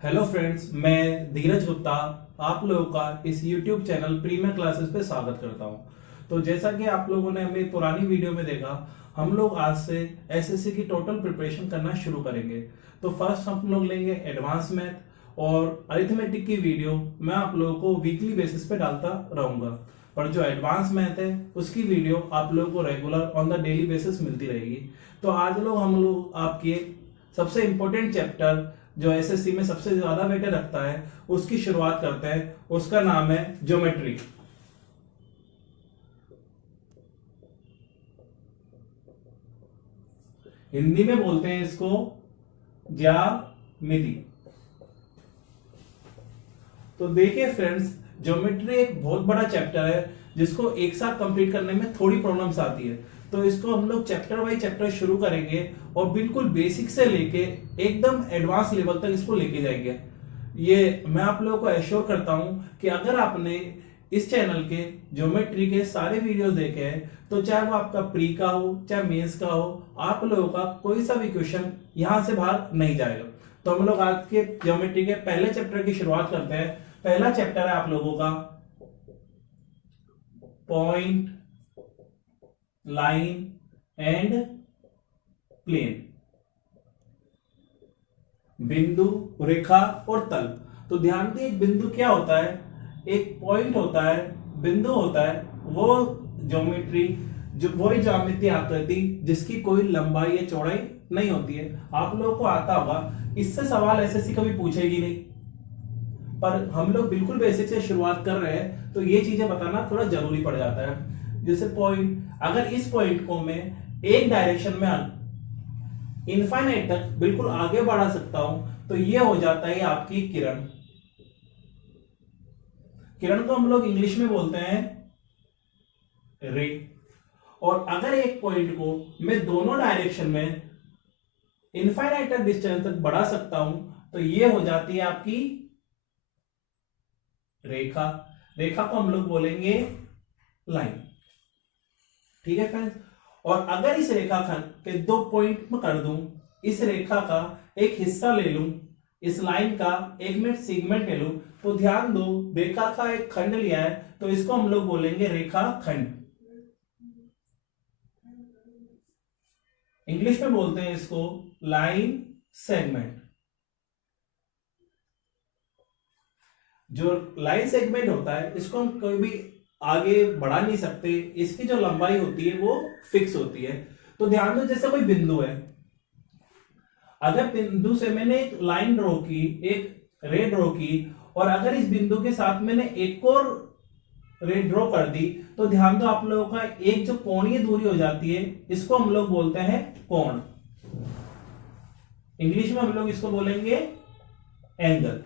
Hello friends, मैं धीरज गुप्ता आप लोगों का इस YouTube चैनल प्रीमियर क्लासेस पे स्वागत करता हूं। तो जैसा कि आप लोगों ने हमें पुरानी वीडियो में देखा, हम लोग आज से एसएससी की टोटल प्रिपरेशन करना शुरू करेंगे। तो फर्स्ट हम लोग लेंगे एडवांस मैथ और अरिथमेटिक की वीडियो मैं आप लोगों को वीकली बेसिस पे डालता रहूंगा। पर जो एडवांस मैथ है उसकी वीडियो आप लोगों को regular on the daily basis मिलती रहेगी। तो आज हम लोग आपके सबसे इंपॉर्टेंट चैप्टर जो एसएससी में सबसे ज्यादा वेटेज रखता है उसकी शुरुआत करते हैं। उसका नाम है ज्योमेट्री। हिंदी में बोलते हैं इसको ज्यामिति। तो देखिए फ्रेंड्स, ज्योमेट्री एक बहुत बड़ा चैप्टर है जिसको एक साथ कंप्लीट करने में थोड़ी प्रॉब्लम्स आती है। तो इसको हम लोग चैप्टर बाई चैप्टर शुरू करेंगे और बिल्कुल बेसिक से लेके एकदम एडवांस लेवल तक इसको लेके जाएंगे। ये मैं आप लोगों को एश्योर करता हूं कि अगर आपने इस चैनल के ज्योमेट्री के सारे वीडियोस देखे हैं तो चाहे वो आपका प्री का हो चाहे मेंस का हो, आप लोगों का कोई सा भी क्वेश्चन यहां से बाहर नहीं जाएगा। तो हम लोग आज के ज्योमेट्री के पहले चैप्टर की शुरुआत करते हैं। पहला चैप्टर है आप लोगों का पॉइंट, लाइन एंड प्लेन। बिंदु, रेखा और तल। तो ध्यान दिए, एक बिंदु क्या होता है, एक पॉइंट होता है, बिंदु होता है वो ज्योमेट्री, जो वही ज्यामितीय आकृति जिसकी कोई लंबाई या चौड़ाई नहीं होती है। आप लोगों को आता होगा, इससे सवाल एसएससी कभी पूछेगी नहीं, पर हम लोग बिल्कुल बेसिक से शुरुआत कर रहे हैं तो ये चीजें बताना थोड़ा जरूरी पड़ जाता है। जैसे पॉइंट, अगर इस पॉइंट को मैं एक डायरेक्शन में इनफाइनाइट तक बिल्कुल आगे बढ़ा सकता हूं तो ये हो जाता है आपकी किरण। किरण को हम लोग इंग्लिश में बोलते हैं रे। और अगर एक पॉइंट को मैं दोनों डायरेक्शन में इनफाइनाइट तक डिस्टेंस तक बढ़ा सकता हूं तो ये हो जाती है आपकी रेखा। रेखा को हम लोग बोलेंगे लाइन। ठीक है फ्रेंड्स। और अगर इस रेखाखंड के दो पॉइंट में कर दूं, इस रेखा का एक हिस्सा ले लूं, इस लाइन का एक मिनट सेगमेंट ले लूं, तो ध्यान दो, रेखा का एक खंड लिया है तो इसको हम लोग बोलेंगे रेखा खंड। इंग्लिश में बोलते हैं इसको लाइन सेगमेंट। जो लाइन सेगमेंट होता है इसको हम कभी भी आगे बढ़ा नहीं सकते, इसकी जो लंबाई होती है वो फिक्स होती है। तो ध्यान दो, जैसे कोई बिंदु है, अगर बिंदु से मैंने एक लाइन ड्रॉ की, एक रे ड्रॉ की, और अगर इस बिंदु के साथ मैंने एक और रे ड्रॉ कर दी, तो ध्यान दो आप लोगों का एक जो कोणीय दूरी हो जाती है इसको हम लोग बोलते हैं कोण। इंग्लिश में हम लोग इसको बोलेंगे एंगल।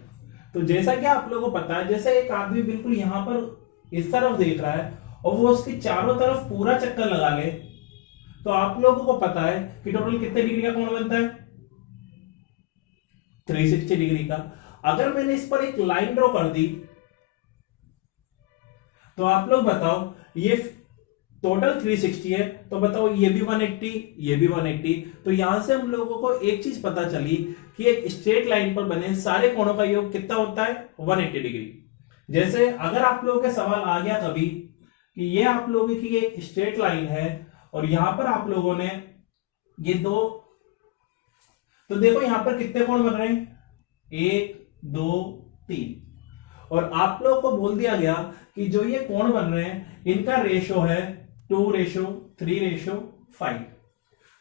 तो जैसा कि आप लोगों को पता है, जैसे एक आदमी बिल्कुल यहां पर इस तरफ देख रहा है और वो उसकी चारों तरफ पूरा चक्कर लगा ले, तो आप लोगों को पता है कि टोटल कितने डिग्री का कोण बनता है, 360 डिग्री का। अगर मैंने इस पर एक लाइन ड्रॉ कर दी तो आप लोग बताओ, ये टोटल 360 है तो बताओ ये भी 180, ये भी 180। तो यहां से हम लोगों को एक चीज पता चली कि एक स्ट्रेट लाइन पर बने सारे कोणों का योग कितना होता है, 180 डिग्री। जैसे अगर आप लोगों के सवाल आ गया कभी कि ये आप लोगों की एक स्ट्रेट लाइन है और यहां पर आप लोगों ने ये दो, तो देखो यहां पर कितने कोण बन रहे हैं, 1 2 3। और आप लोगों को बोल दिया गया कि जो ये कोण बन रहे हैं इनका रेशो है 2:3:5।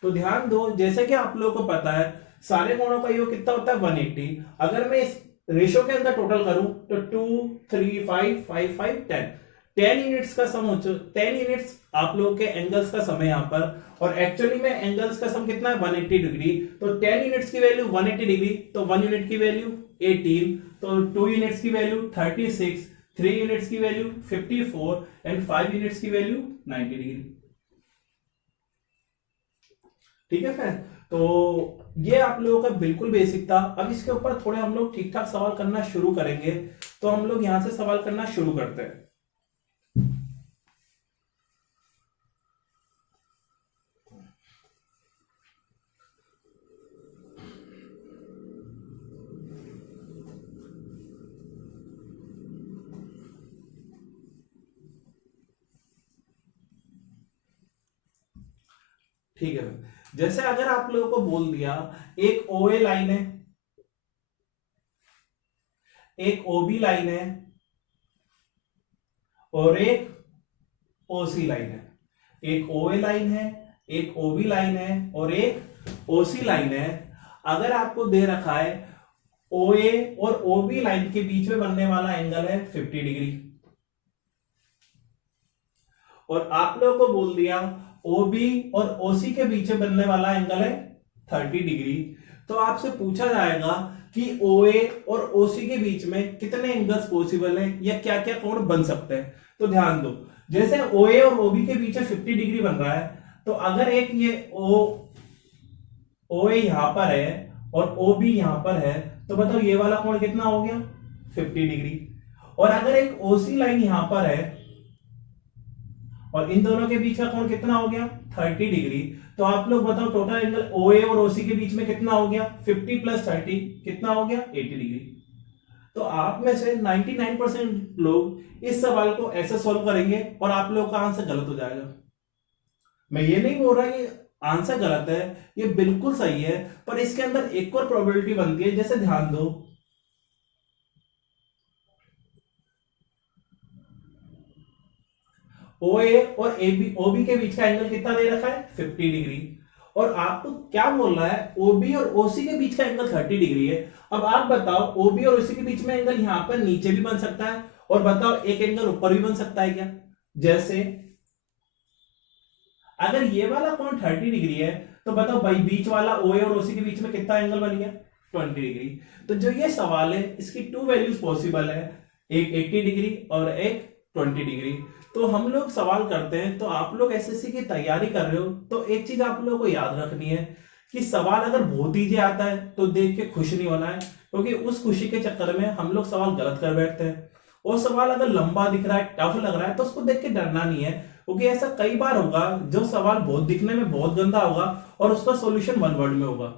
तो ध्यान दो, जैसे कि आप लोगों को पता है सारे कोणों का योग कितना होता है, 180। अगर मैं इस रेशो के अंदर टोटल करूं तो 2 3 5 5 5 10 10 यूनिट्स का सम हो, 10 यूनिट्स आप लोगों के एंगल्स का सम है यहां पर। और एक्चुअली में एंगल्स का सम कितना है, 180 डिग्री। तो 10 यूनिट्स की वैल्यू 180 डिग्री, तो 1 यूनिट की वैल्यू 18, तो 2 यूनिट्स की वैल्यू 36, 3 यूनिट्स की वैल्यू 54 एंड 5 यूनिट्स की वैल्यू 90 डिग्री। ठीक है फ्रेंड। तो ये आप लोगों का बिल्कुल बेसिक था। अब इसके ऊपर थोड़े हम लोग ठीक ठाक सवाल करना शुरू करेंगे। तो हम लोग यहां से सवाल करना शुरू करते हैं। ठीक है, जैसे अगर आप लोगों को बोल दिया एक OA लाइन है, एक OB लाइन है और एक OC लाइन है, एक OA लाइन है, एक OB लाइन है और एक OC लाइन है। अगर आपको दे रखा है OA और OB लाइन के बीच में बनने वाला एंगल है 50 डिग्री, और आप लोगों को बोल दिया OB और OC के बीच में बनने वाला एंगल है 30 डिग्री, तो आपसे पूछा जाएगा कि OA और OC के बीच में कितने एंगल्स पॉसिबल हैं या क्या क्या कोण बन सकते हैं। तो ध्यान दो, जैसे OA और OB के बीच में 50 डिग्री बन रहा है, तो अगर एक ये OA यहां पर है और OB यहां पर है, तो बताओ ये वाला कोण कितना हो गया 50 डिग्री। और अगर एक OC लाइन यहां पर है और इन दोनों के बीच का कोण कितना हो गया 30 डिग्री, तो आप लोग बताओ टोटल एंगल OA और OC के बीच में कितना हो गया 50 प्लस 30 कितना हो गया 80 डिग्री। तो आप में से 99% लोग इस सवाल को ऐसे सॉल्व करेंगे और आप लोगों का आंसर गलत हो जाएगा। मैं ये नहीं बोल रहा ये आंसर गलत है, ये बिल्कुल सही है, पर इसके अंदर एक और प्रोबेबिलिटी बनती है। जैसे ध्यान दो, OA और OB के बीच का एंगल कितना दे रखा है 50 डिग्री, और आपको क्या बोल रहा है OB और OC के बीच का एंगल 30 डिग्री है। अब आप बताओ OB और OC के बीच में एंगल यहां पर नीचे भी बन सकता है और बताओ एक एंगल ऊपर भी बन सकता है क्या। जैसे अगर ये वाला कोण 30 डिग्री है, तो बताओ भाई बीच वाला OA और OC के बीच में कितना एंगल बन गया 20 डिग्री। तो जो ये सवाल है इसकी 2 वैल्यूज पॉसिबल है, एक 80 डिग्री और एक 20 डिग्री। तो हम लोग सवाल करते हैं, तो आप लोग एसएससी की तैयारी कर रहे हो तो एक चीज आप लोगों को याद रखनी है कि सवाल अगर बहुत ईजी आता है तो देख के खुश नहीं होना है, क्योंकि उस खुशी के चक्कर में हम लोग सवाल गलत कर बैठते हैं। और सवाल अगर लंबा दिख रहा है, टफ लग रहा है, तो उसको देख के डरना नहीं है, क्योंकि ऐसा कई बार होगा जो सवाल बहुत दिखने में बहुत गंदा होगा और उसका सॉल्यूशन 1 वर्ड में होगा।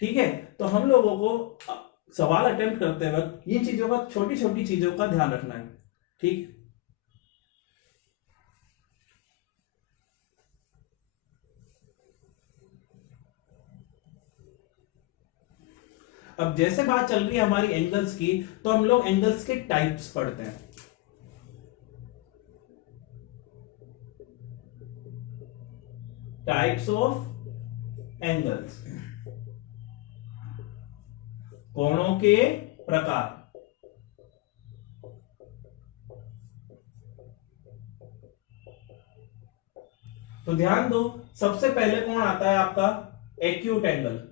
ठीक है, तो हम लोगों को सवाल अटेम्प्ट करते वक्त ये चीजों का, छोटी छोटी चीजों का ध्यान रखना है। ठीक, अब जैसे बात चल रही है हमारी एंगल्स की, तो हम लोग एंगल्स के टाइप्स पढ़ते हैं। टाइप्स ऑफ एंगल्स, कोणों के प्रकार। तो ध्यान दो, सबसे पहले कौन आता है आपका acute angle.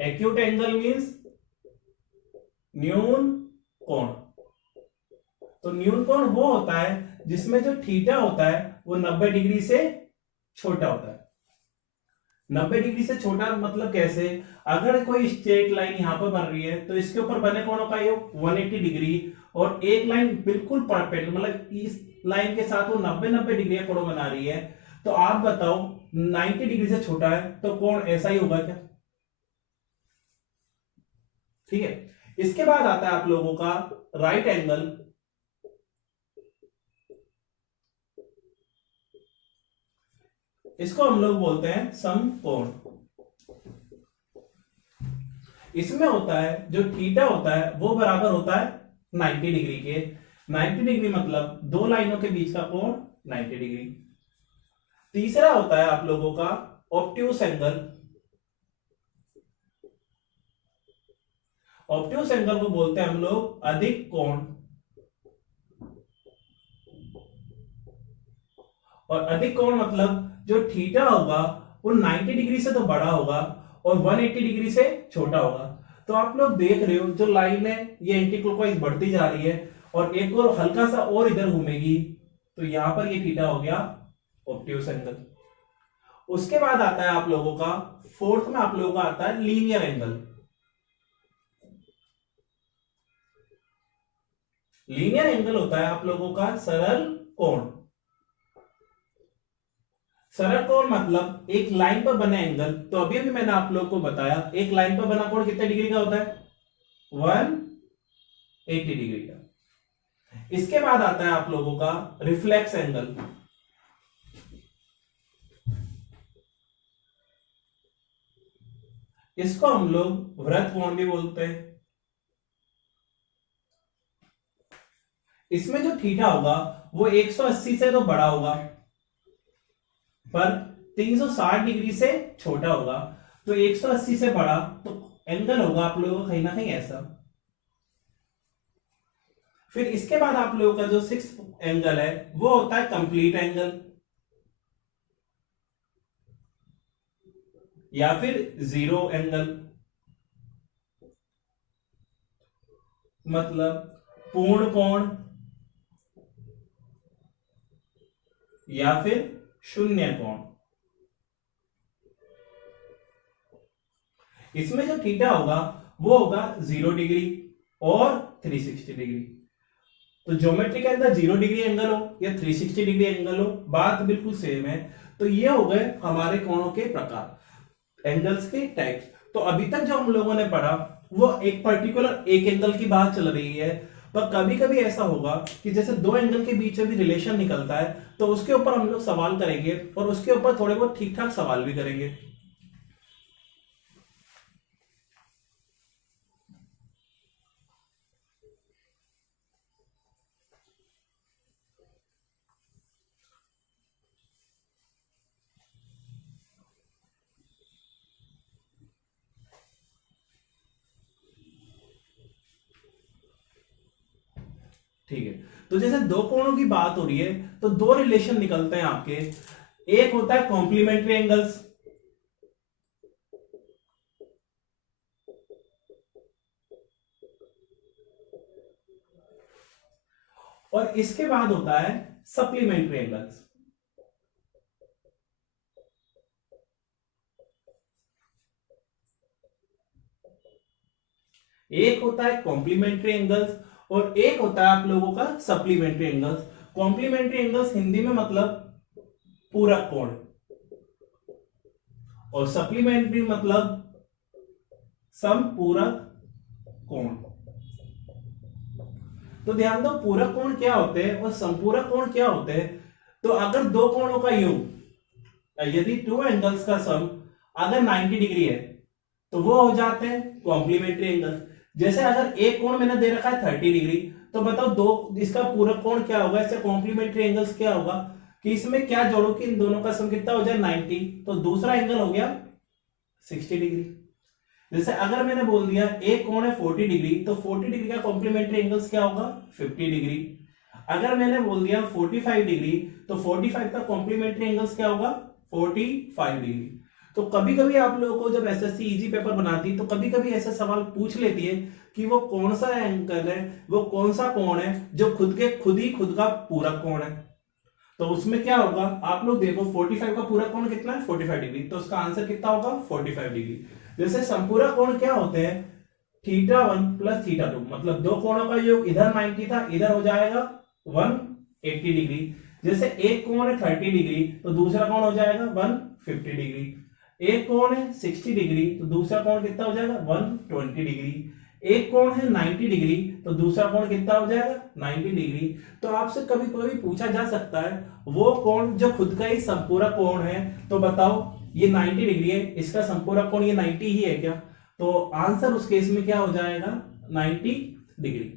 Acute angle means न्यून कोण। तो न्यून कोण वो होता है जिसमें जो थीटा होता है वो 90 डिग्री से छोटा होता है। 90 डिग्री से छोटा मतलब कैसे, अगर कोई स्ट्रेट लाइन यहां पर बन रही है तो इसके ऊपर बने कोणों का ये 180 डिग्री, और एक लाइन बिल्कुल परफेक्ट मतलब इस लाइन के साथ वो 90 डिग्री का कोण बना रही है। तो आप बताओ 90 डिग्री से छोटा है तो कोण ऐसा ही होगा क्या। ठीक है, इसके बाद आता है आप लोगों का राइट एंगल। इसको हम लोग बोलते हैं समकोण। इसमें होता है जो थीटा होता है वो बराबर होता है 90 डिग्री के। 90 डिग्री मतलब दो लाइनों के बीच का कोण 90 डिग्री। तीसरा होता है आप लोगों का ऑब्ट्यूस एंगल। ऑब्ट्यूस एंगल को बोलते हैं हम लोग अधिक कोण, और अधिक कोण मतलब जो थीटा होगा वो 90 डिग्री से तो बड़ा होगा और 180 डिग्री से छोटा होगा। तो आप लोग देख रहे हो जो लाइन है ये एंटी क्लॉकवाइज बढ़ती जा रही है और एक और हल्का सा और इधर घूमेगी, तो यहां पर ये थीटा हो गया ऑब्ट्यूस एंगल। उसके बाद आता है आप लोगों का फोर्थ में आप लोगों का आता है लीनियर एंगल। लीनियर एंगल होता है आप लोगों का सरल कोण। सरल कोण मतलब एक लाइन पर बने एंगल। तो अभी अभी मैंने आप लोगों को बताया एक लाइन पर बना कोण कितने डिग्री का होता है 180 डिग्री का। इसके बाद आता है आप लोगों का रिफ्लेक्स एंगल। इसको हम लोग वृत्त कोण भी बोलते हैं। इसमें जो थीटा होगा वो 180 से तो बड़ा होगा पर 360 डिग्री से छोटा होगा। तो 180 से बड़ा तो एंगल होगा आप लोगों का कहीं ना कहीं ऐसा। फिर इसके बाद आप लोगों का जो सिक्स एंगल है वो होता है कंप्लीट एंगल या फिर जीरो एंगल, मतलब पूर्ण कोण या फिर शून्य कोण। इसमें जो थीटा होगा वो होगा 0 डिग्री और 360 डिग्री। तो ज्योमेट्री के अंदर 0 डिग्री एंगल हो या 360 डिग्री एंगल हो, बात बिल्कुल सेम है। तो ये हो गए हमारे कोणों के प्रकार, एंगल्स के टाइप्स। तो अभी तक जो हम लोगों ने पढ़ा वो एक पर्टिकुलर एक एंगल की बात चल रही है, पर कभी कभी ऐसा होगा कि जैसे दो एंगल के बीच में भी रिलेशन निकलता है तो उसके ऊपर हम लोग सवाल करेंगे और उसके ऊपर थोड़े बहुत ठीक ठाक सवाल भी करेंगे। ठीक है, तो जैसे दो कोणों की बात हो रही है तो दो रिलेशन निकलते हैं आपके। एक होता है कॉम्प्लीमेंट्री एंगल्स, और इसके बाद होता है सप्लीमेंट्री एंगल्स। एक होता है कॉम्प्लीमेंट्री एंगल्स और एक होता है आप लोगों का supplementary angles. Complementary angles Hindi में मतलब पूरक कोण, और सप्लीमेंट्री मतलब समपूरक कोण। तो ध्यान दो, पूरक कोण क्या होते हैं और संपूरक कोण क्या होते हैं। तो अगर दो कोणों का योग, यदि टू एंगल्स का सम अगर 90 डिग्री है तो वो हो जाते हैं कॉम्प्लीमेंट्री एंगल। जैसे अगर एक कोण मैंने दे रखा है 30 डिग्री, तो बताओ दो इसका पूरक कोण क्या होगा, इससे कॉम्प्लीमेंट्री एंगल्स क्या होगा कि इसमें क्या जोड़ो कि इन दोनों का सम कितना हो जाए 90, तो दूसरा एंगल हो गया 60 डिग्री। जैसे अगर मैंने बोल दिया एक कोण है 40 डिग्री, तो 40 डिग्री का कॉम्प्लीमेंट्री एंगल्स क्या होगा 50 डिग्री। अगर मैंने बोल दिया 45 डिग्री, तो 45 का कॉम्प्लीमेंट्री एंगल्स क्या होगा 45 डिग्री। तो कभी कभी आप लोगों को जब एसएससी इजी पेपर बनाती तो कभी कभी ऐसे सवाल पूछ लेती है कि वो कौन सा एंगल है, वो कौन सा कोण है जो खुद का पूरक कोण है। तो उसमें क्या होगा आप लोग देखो, 45 का पूरक कोण कितना है 45 डिग्री, तो उसका आंसर कितना होगा 45 डिग्री। जैसे संपूरक कोण क्या होते हैं, θ1 प्लस θ2, मतलब दो कोणों का योग इधर 90 था, इधर हो जाएगा 180 डिग्री। जैसे एक कोण है 30 डिग्री तो दूसरा कोण हो जाएगा 150 डिग्री। एक कोण है 60 डिग्री तो दूसरा कोण कितना हो जाएगा 120 डिग्री। एक कोण है 90 डिग्री तो दूसरा कोण कितना हो जाएगा 90 डिग्री। तो आपसे कभी कभी पूछा जा सकता है वो कोण जो खुद का ही संपूरक कोण है, तो बताओ ये 90 डिग्री है, इसका संपूरक कोण ये 90 ही है क्या, तो आंसर उस केस में क्या हो जाएगा 90 डिग्री।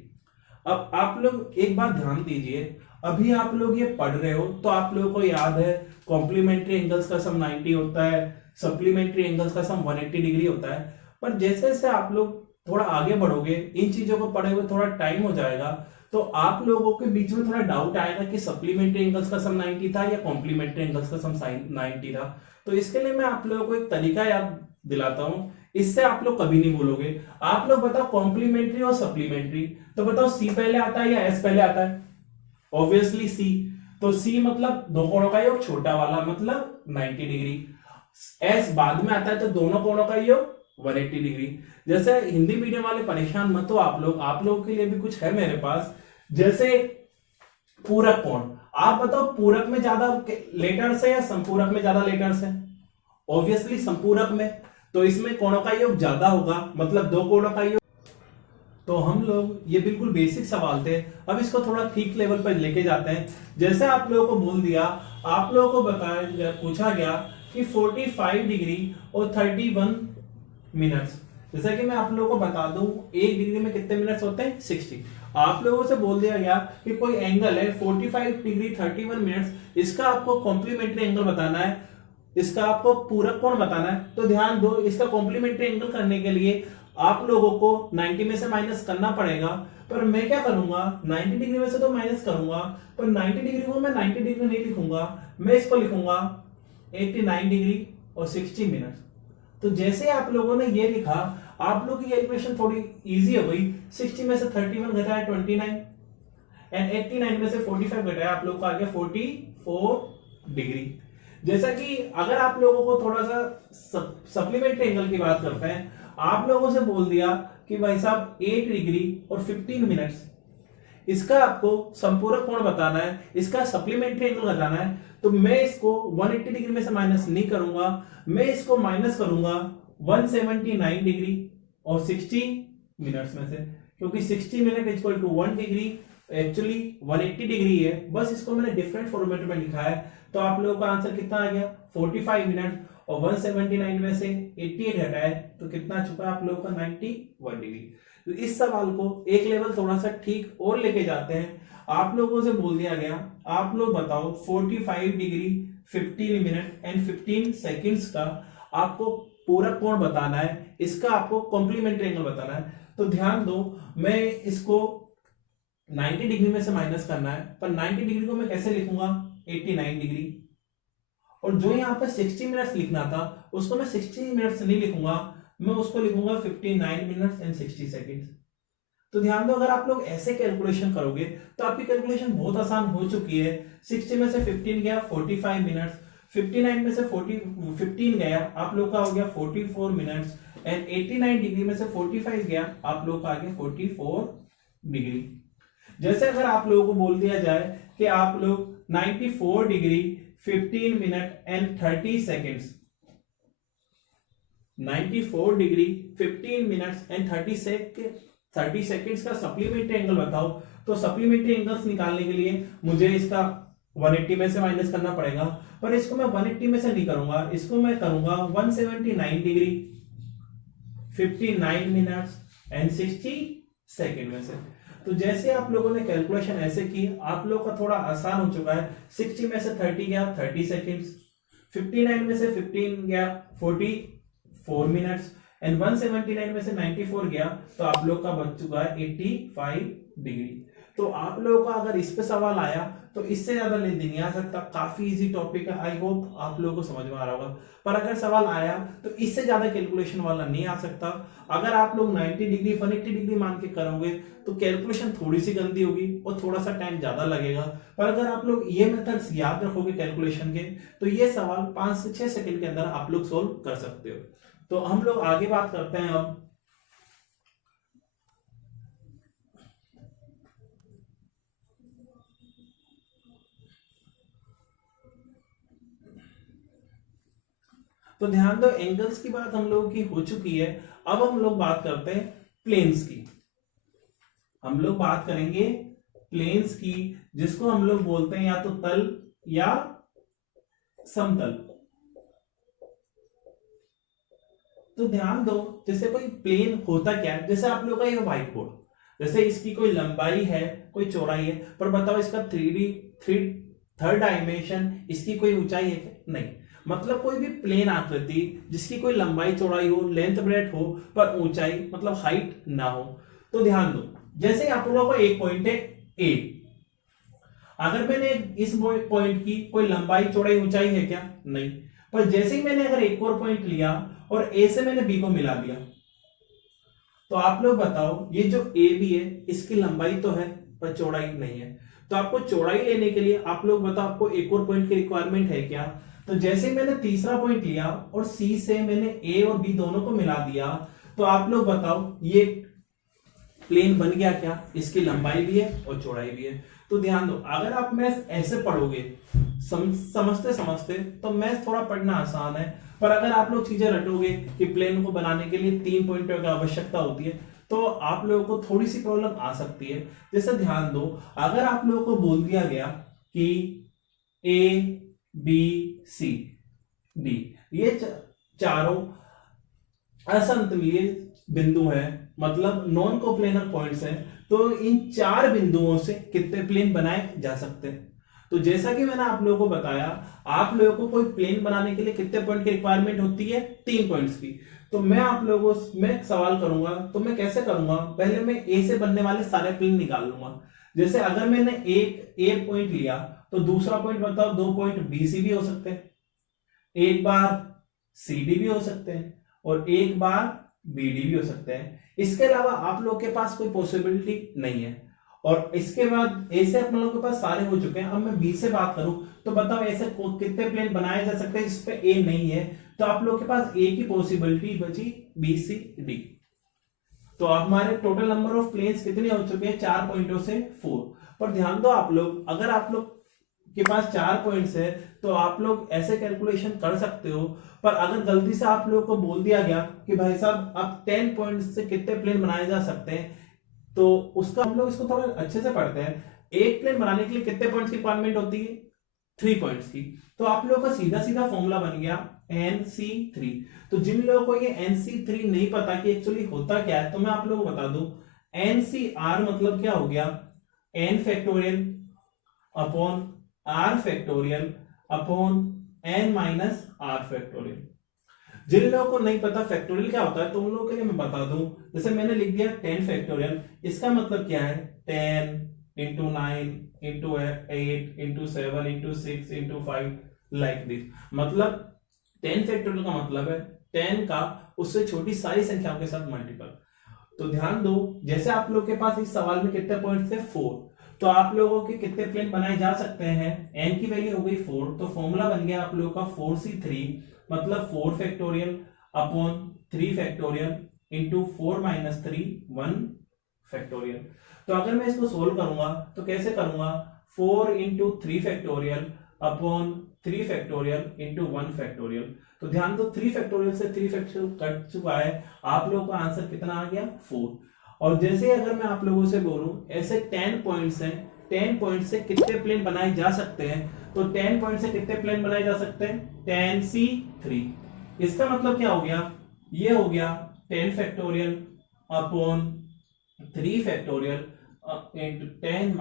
अब आप लोग एक बात ध्यान दीजिए, अभी आप लोग ये पढ़ रहे हो तो आप लोगों को याद है कॉम्प्लीमेंट्री एंगल्स का सम 90 होता है, सप्लीमेंट्री एंगल्स का सम 180 डिग्री होता है। पर जैसे जैसे आप लोग थोड़ा आगे बढ़ोगे, इन चीजों को पढ़े हुए थोड़ा टाइम हो जाएगा, तो आप लोगों के बीच में थोड़ा डाउट आएगा कि सप्लीमेंट्री एंगल्स का सम 90 था या कॉम्प्लीमेंट्री एंगल्स का सम 90 था। तो इसके लिए मैं आप लोगों को एक तरीका याद दिलाता हूं, इससे आप लोग कभी नहीं भूलोगे। आप लोग बताओ कॉम्प्लीमेंट्री और सप्लीमेंट्री, तो बताओ सी पहले आता है या एस पहले आता है, ऑब्वियसली सी। तो सी मतलब दो कोणों का योग छोटा वाला मतलब 90 डिग्री, एस बाद में आता है तो दोनों कोणों का योग 180 डिग्री। जैसे हिंदी मीडियम वाले परेशान मत हो आप लोगों के लिए भी कुछ है मेरे पास। जैसे पूरक कोण, आप बताओ पूरक में ज्यादा लेटर्स है या संपूरक में ज्यादा लेटर्स है, ऑब्वियसली संपूरक में, तो इसमें कोणों का योग ज्यादा होगा, मतलब दो कोणों का योग। तो हम लोग ये बिल्कुल बेसिक सवाल थे, अब इसको थोड़ा ठीक लेवल पर लेके जाते हैं। जैसे आप लोगों को बोल दिया, आप लोगों को बताया पूछा गया कि 45 डिग्री और 31 मिनट्स। जैसा कि मैं आप लोगों को बता दूं 1 डिग्री में कितने मिनट्स होते हैं 60। आप लोगों से बोल दिया गया कि कोई एंगल है 45 डिग्री 31 मिनट्स, इसका आपको कॉम्प्लीमेंट्री एंगल बताना है, इसका आपको पूरक कोण बताना है। तो ध्यान दो, इसका कॉम्प्लीमेंट्री एंगल करने के लिए आप लोगों को 90 में से माइनस करना पड़ेगा। पर मैं क्या करूंगा, 90 डिग्री में से तो माइनस करूंगा, पर 90 डिग्री को मैं 90 डिग्री नहीं लिखूंगा, मैं इसको लिखूंगा 89 डिग्री और 60 मिनट। तो जैसे आप लोगों ने ये लिखा, आप लोग की कैलकुलेशन थोड़ी इजी हो गई। 60 में से 31 घटाया 29 एंड 89 में से 45 घटाया, आप लोग को आ गया 44 डिग्री। जैसा कि अगर आप लोगों को थोड़ा सा सप्लीमेंट्री एंगल की बात करते हैं, आप लोगों से बोल दिया कि भाई साहब 8 डिग्री और 15 मिनट्स, इसका आपको संपूरक कोण बताना है, इसका सप्लीमेंट्री एंगल बताना है। तो मैं इसको 180 डिग्री में से माइनस नहीं करूंगा, मैं इसको माइनस करूंगा 179 डिग्री और 60 मिनट्स में से, क्योंकि 60 minute equal to 1 degree actually 180 degree है, बस इसको मैंने डिफरेंट फॉर्मेट में लिखा है। तो आप लोगों का आंसर कितना आ गया 45 मिनट, और 179 में से 88 घटाए तो कितना आ चुका है आप लोगों का 91 डिग्री। तो इस सवाल को एक लेवल थोड़ा सा ठीक और लेके जाते हैं। आप लोगों से बोल दिया गया, आप लोग बताओ 45 डिग्री 15 मिनट एंड 15 सेकंड्स का आपको पूरा कोण बताना है, इसका आपको कॉम्प्लीमेंट्री एंगल बताना है। तो ध्यान दो, मैं इसको 90 डिग्री में से माइनस करना है, पर 90 डिग्री को मैं कैसे लिखूंगा 89 डिग्री, और जो यहाँ पर 60 मिनट्स लिखना था उसको मैं 60 मिनट्स नहीं लिखूंगा, मैं उसको लिखूंगा 59 मिनट्स एंड 60 सेकंड्स। तो ध्यान दो, अगर आप लोग ऐसे कैलकुलेशन करोगे तो आपकी कैलकुलेशन बहुत आसान हो चुकी है। 60 में से 15 गया 45 मिनट्स, 59 में से 15 गया आप लोग का हो गया 44 मिनट्स, एंड 89 डिग्री में से 45 गया आप लोग का आ गया 44 डिग्री। जैसे अगर आप लोगों को बोल दिया जाए कि आप लोग 94 degree 15 minute and 30 seconds, 94 degree 15 minutes and 30 seconds का सप्लीमेंट्री एंगल बताओ। तो सप्लीमेंट्री एंगल्स निकालने के लिए मुझे इसका 180 में से माइनस करना पड़ेगा, पर इसको मैं 180 में से नहीं करूंगा, इसको मैं करूंगा 179 डिग्री 59 मिनट्स एंड 60 सेकेंड में से। तो जैसे आप लोगों ने कैलकुलेशन ऐसे की, आप लोगों का थोड़ा आसान हो चुका है। 60 में से 30 गया 30 सेकेंड्स, 59 में से 15 गया 44 मिनट्स, एंड 179 में से 94 गया तो आप लोग का बच चुका है 85 डिग्री। तो आप लोगों का अगर इस पे सवाल आया तो इससे ज्यादा लेंदी नहीं आ सकता, काफी इजी टॉपिक है, आई होप आप लोगों को समझ में आ रहा होगा। पर अगर सवाल आया तो इससे ज्यादा कैलकुलेशन वाला नहीं आ सकता। अगर आप लोग 90 डिग्री 180 डिग्री मान के करोगे तो कैलकुलेशन थोड़ी सी गंदी होगी और थोड़ा सा टाइम ज्यादा लगेगा। पर अगर आप लोग ये मेथड्स याद रखोगे कैलकुलेशन के, तो ये सवाल 5 से 6 सेकंड के अंदर आप लोग सोल्व कर सकते हो। तो हम लोग आगे बात करते हैं अब। तो ध्यान दो, एंगल्स की बात हम लोगों की हो चुकी है। अब हम लोग बात करते हैं प्लेन्स की। हम लोग बात करेंगे प्लेन्स की, जिसको हम लोग बोलते हैं या तो तल या समतल। तो ध्यान दो, जैसे कोई प्लेन होता क्या है, जैसे आप लोग का ये व्हाइट बोर्ड, जैसे इसकी कोई लंबाई है कोई चौड़ाई है, पर बताओ इसका थर्ड डायमेंशन, इसकी कोई ऊंचाई है क्या? नहीं। मतलब कोई भी प्लेन आकृति जिसकी कोई लंबाई चौड़ाई हो, लेंथ ब्रेथ हो, पर ऊंचाई मतलब हाइट ना हो। तो ध्यान दो, जैसे आप लोगों का एक पॉइंट है ए, अगर मैंने इस पॉइंट की कोई लंबाई चौड़ाई ऊंचाई है क्या? नहीं। पर जैसे ही मैंने अगर एक और पॉइंट लिया और ए से मैंने बी को मिला दिया, तो आप लोग बताओ ये जो ए बी है इसकी लंबाई तो है पर चौड़ाई नहीं है। तो आपको चौड़ाई लेने के लिए आप लोग बताओ आपको एक और पॉइंट की रिक्वायरमेंट है क्या? तो जैसे ही मैंने तीसरा पॉइंट लिया और सी से मैंने ए और बी दोनों को मिला दिया, तो आप लोग बताओ ये प्लेन बन गया क्या? इसकी लंबाई भी है और चौड़ाई भी है। तो ध्यान दो, अगर आप मैथ ऐसे पढ़ोगे समझते समझते तो मैथ थोड़ा पढ़ना आसान है, पर अगर आप लोग चीजें रटोगे कि प्लेन को बनाने के लिए 3 पॉइंटों की आवश्यकता होती है, तो आप लोगों को थोड़ी सी प्रॉब्लम आ सकती है। जैसे ध्यान दो, अगर आप लोगों को बोल दिया गया कि ए बी सी डी ये चारों असंतुल्य बिंदु हैं, मतलब नॉन कोप्लेनर पॉइंट्स हैं, तो इन चार बिंदुओं से कितने प्लेन बनाए जा सकते हैं। तो जैसा कि मैंने आप लोगों को बताया, आप लोगों को कोई प्लेन बनाने के लिए कितने पॉइंट की रिक्वायरमेंट होती है, 3 पॉइंट्स की। तो मैं आप लोगों में सवाल करूंगा, तो मैं कैसे करूंगा, पहले मैं ए से बनने वाले सारे प्लेन निकाल लूंगा। जैसे अगर मैंने एक ए पॉइंट लिया, तो दूसरा पॉइंट बताओ, 2 पॉइंट बी सी भी हो सकते हैं, एक बार सी डी भी हो सकते हैं, और एक बार बी डी भी हो सकते हैं। इसके अलावा आप लोग के पास कोई पॉसिबिलिटी नहीं है। और इसके बाद ए से आप लोगों के पास सारे हो चुके हैं। अब मैं बी से बात करूं, तो बताओ ऐसे कितने प्लेन बनाए जा सकते हैं जिसपे ए नहीं है। तो आप लोग के पास ए की पॉसिबिलिटी बची बी सी डी। तो हमारे टोटल नंबर ऑफ प्लेन्स कितने हो चुके हैं, 4 पॉइंटों से 4। पर ध्यान दो आप लोग, अगर आप लोग के पास 4 पॉइंट्स है तो आप लोग ऐसे कैलकुलेशन कर सकते हो। पर अगर गलती से आप लोग को बोल दिया गया कि भाई साहब आप 10 पॉइंट्स से कितने प्लेन बनाए जा सकते हैं, तो उसका हम लोग इसको थोड़ा अच्छे से पढ़ते हैं। एक प्लेन बनाने के लिए कितने पॉइंट्स की रिक्वायरमेंट होती है, 3 पॉइंट्स की। तो आप लोगों का सीधा सीधा फॉर्मूला बन गया NC3। तो जिन लोगों को ये NC3 नहीं पता कि एक्चुअली होता क्या है, तो मैं आप लोगों को बता दूं, NCR मतलब क्या हो गया, n factorial upon r factorial upon n minus r factorial. जिन लोगों को नहीं पता फैक्टोरियल क्या होता है, तो उन लोगों के लिए मैं बता दूं, जैसे मैंने लिख दिया 10 फैक्टोरियल, इसका मतलब क्या है, 10 into 9 into 8 into 7 into 6 into 5 like this. मतलब 10 फैक्टोरियल का मतलब है 10 का उससे छोटी सारी संख्याओं के साथ मल्टीपल। तो ध्यान दो, जैसे आप लोग के पास इस सवाल में कितने पॉइंट थे, 4। तो आप लोगों के कितने प्लेन बनाए जा सकते हैं, n की वैल्यू हो गई 4। तो फॉर्मूला बन गया आप लोगों का 4C3, मतलब 4 factorial upon 3 factorial into 4 minus 3 1 factorial. तो अगर मैं इसको सोल्व करूंगा तो कैसे करूंगा, 4 into 3 factorial upon 3 factorial into 1 factorial. तो ध्यान दो, 3 फैक्टोरियल से 3 फैक्टोरियल कट चुका है, आप लोगों का आंसर कितना आ गया, 4। और जैसे अगर मैं आप लोगों से बोलूं ऐसे 10 पॉइंट्स हैं, 10 पॉइंट से कितने प्लेन बनाए जा सकते हैं, तो 10 पॉइंट से कितने प्लेन बनाए जा सकते हैं, 10C3। इसका मतलब क्या हो गया, ये हो गया 10 factorial upon 3 factorial into 10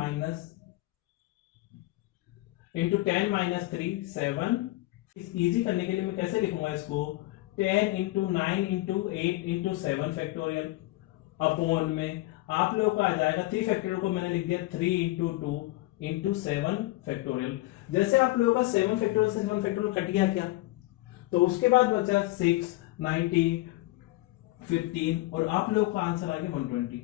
minus 3 7। Easy करने के लिए मैं कैसे लिखूंगा इसको, 10 into 9 into 8 into 7 factorial upon में आप लोगों का आ जाएगा 3 फैक्टोरियल को मैंने लिख दिया 3 इंटू 2 इंटू 7 फैक्टोरियल। जैसे आप लोगों का 7 फैक्टोरियल से 7 फैक्टोरियल कट गया क्या, तो उसके बाद बचा 6 90 15 और आप लोगों का आंसर आ गया 120।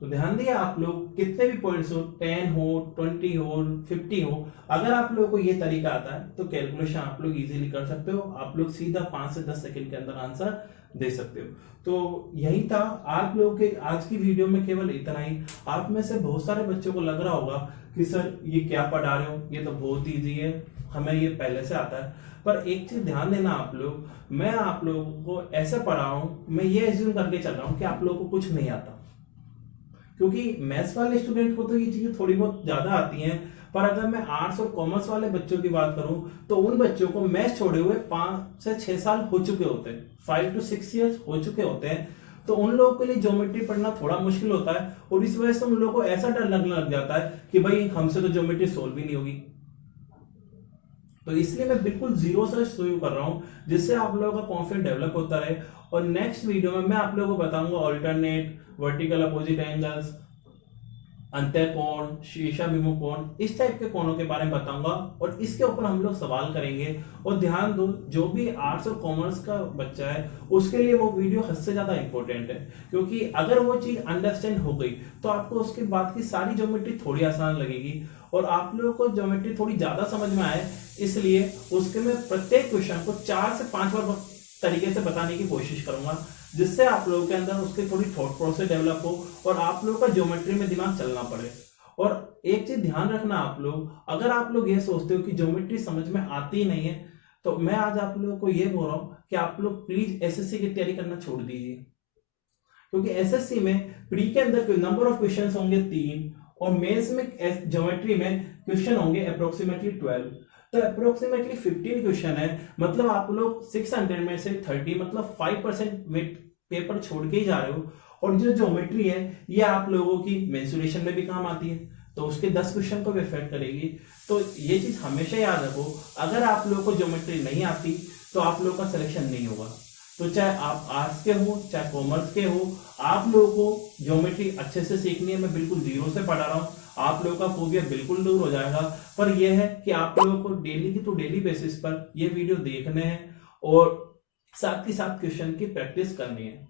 तो ध्यान दिया आप लोग, कितने भी पॉइंट्स हो, 10 हो 20 हो 50 हो, अगर आप लोगों को ये तरीका आता है तो कैलकुलेशन आप लोग इजीली कर सकते हो। आप लोग सीधा 5 से 10 सेकंड के अंदर आंसर दे सकते हो। तो यही था आप लोगों के आज की वीडियो में, केवल इतना ही। आप में से बहुत सारे बच्चों को लग रहा होगा कि सर ये क्या पढ़ा रहे हो, ये तो बहुत ईजी है, हमें ये पहले से आता है। पर एक चीज ध्यान देना आप लोग, मैं आप लोगों को ऐसे पढ़ा हूं, मैं ये एज्यूम करके चल रहा हूं कि आप लोगों को कुछ नहीं आता, क्योंकि मैथ्स वाले स्टूडेंट को तो ये चीजें थोड़ी बहुत ज्यादा आती हैं। पर अगर मैं आर्ट्स और कॉमर्स वाले बच्चों की बात करूं, तो उन बच्चों को मैथ्स छोड़े हुए 5 से 6 साल हो चुके होते हैं, 5 to 6 ईयर्स हो चुके होते हैं। तो उन लोगों के लिए ज्योमेट्री पढ़ना थोड़ा मुश्किल होता है, और इस वजह से उन लोगों को ऐसा डर लगने लग जाता है कि भाई हमसे तो ज्योमेट्री सोल्व ही नहीं होगी। तो इसलिए मैं बिल्कुल जीरो से शुरू कर रहा हूं, जिससे आप लोगों का कॉन्फिडेंस डेवलप होता रहे। और नेक्स्ट वीडियो में मैं आप लोगों को बताऊंगा ऑल्टरनेट, वर्टिकल अपोजिट एंगल्स, अंतःकोण, शीर्षाभिमुख कोण, इस टाइप के कोणों के बारे में बताऊंगा, और इसके ऊपर हम लोग सवाल करेंगे। और ध्यान दो, जो भी आर्ट्स और कॉमर्स का बच्चा है उसके लिए वो वीडियो हद से ज्यादा इंपॉर्टेंट है, क्योंकि अगर वो चीज अंडरस्टैंड हो गई तो आपको उसके बाद की सारी ज्योमेट्री थोड़ी आसान लगेगी, और आप लोगों को ज्योमेट्री थोड़ी ज्यादा समझ में आए, इसलिए उसके मैं प्रत्येक क्वेश्चन को 4 से 5 बार तरीके से बताने की कोशिश करूंगा, जिससे आप लोगों के अंदर उसकी थोड़ी थॉट प्रोसेस डेवलप हो और आप लोगों का ज्योमेट्री में दिमाग चलना पड़े। और एक चीज ध्यान रखना आप लोग, अगर आप लोग ये सोचते हो कि ज्योमेट्री समझ में आती ही नहीं है, तो मैं आज आप लोगों को ये बोल रहा हूं कि आप लोग प्लीज एसएससी की तैयारी करना छोड़ दीजिए, क्योंकि एसएससी में प्री के अंदर नंबर ऑफ क्वेश्चन होंगे 3, और मेंस में ज्योमेट्री में क्वेश्चन होंगे अप्रोक्सीमेटली 12। तो अप्रोक्सीमेटली 15 क्वेश्चन है, मतलब आप लोग 600 में से 30 मतलब 5% वेट पेपर छोड़ के ही जा रहे हो। और जो ज्योमेट्री है ये आप लोगों की मेंसुरेशन में भी काम आती है, तो उसके 10 क्वेश्चन को भी इफेक्ट करेगी। तो ये चीज हमेशा याद रखो, अगर आप लोगों को ज्योमेट्री नहीं आती तो आप लोगों का सिलेक्शन नहीं होगा। तो चाहे आप आर्ट्स के हो चाहे कॉमर्स के हो, आप लोगों को ज्योमेट्री अच्छे से सीखनी है। मैं बिल्कुल जीरो से पढ़ा रहा हूँ, आप लोगों का फोबिया बिल्कुल दूर हो जाएगा। पर यह है कि आप लोगों को डेली की तो डेली बेसिस पर ये वीडियो देखने हैं और साथ ही साथ क्वेश्चन की प्रैक्टिस करनी है।